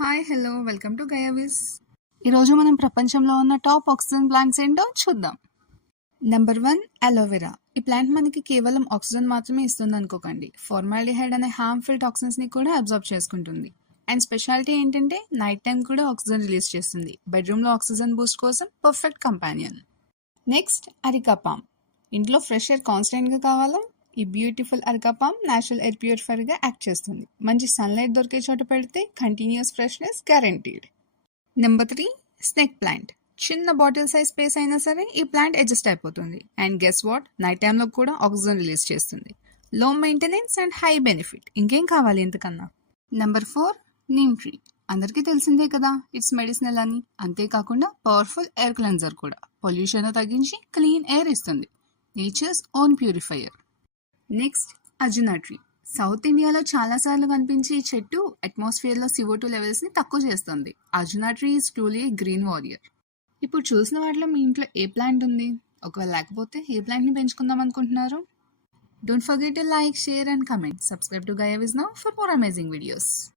Hi hello welcome to Gayavis. ఈరోజు మనం ప్రపంచంలో ఉన్న టాప్ ఆక్సిజన్ ప్లాంట్స్ ఏంటో చూద్దాం. Number 1 aloe vera. ఈ ప్లాంట్ మనకి కేవలం ఆక్సిజన్ మాత్రమే ఇస్తుంది అనుకోకండి. ఫార్మాల్డిహైడ్ అనే హార్మ్ఫుల్ టాక్సిన్స్ ని కూడా అబ్జర్వ్ చేసుకుంటుంది. అండ్ స్పెషాలిటీ ఏంటంటే నైట్ టైం కూడా ఆక్సిజన్ రిలీజ్ చేస్తుంది. బెడ్రూమ్ లో ఆక్సిజన్ బూస్ట్ కోసం పర్ఫెక్ట్ కంపానియన్. Next అరికా palm. ఇంట్లో ఫ్రెష్ ఎయిర్ కాన్స్టెంట్ గా కావాలా? ఈ beautiful అరికా palm natural air purifier గా యాక్ట్ చేస్తుంది. మంచి సన్లైట్ దొరికే చోట పెడితే continuous freshness guaranteed. Number 3 snake plant. చిన్న బాటిల్ సైజ్ స్పేస్ అయినా సరే ఈ ప్లాంట్ అడ్జస్ట్ అయిపోతుంది. అండ్ గెస్ వాట్, నైట్ టైంలో కూడా ఆక్సిజన్ రిలీజ్ చేస్తుంది. లో మెయింటెనెన్స్ అండ్ హై బెనిఫిట్. ఇంకేం కావాలి ఇంతకన్నా. Number 4 neem tree. అందరికీ తెలిసిందే కదా, ఇట్స్ మెడిసినల్ అని. అంతేకాకుండా పవర్ఫుల్ ఎయిర్ క్లెన్జర్ కూడా. పొల్యూషన్ తగ్గించి క్లీన్ ఎయిర్ ఇస్తుంది. Nature's own purifier. Next Arjuna tree. South ఇండియాలో చాలా సార్లు కనిపించే ఈ చెట్టు అట్మాస్ఫియర్ లో CO2 లెవెల్స్ ని తక్కువ చేస్తుంది. Arjuna tree is truly green warrior. ఇప్పుడు చూసిన వాటిలో మీ ఇంట్లో ఏ ప్లాంట్ ఉంది? ఒకవేళ లేకపోతే ఏ ప్లాంట్ ని పెంచుకుందాం అనుకుంటున్నారు? Don't forget to like, share and comment. Subscribe to Gayavis now for more amazing videos.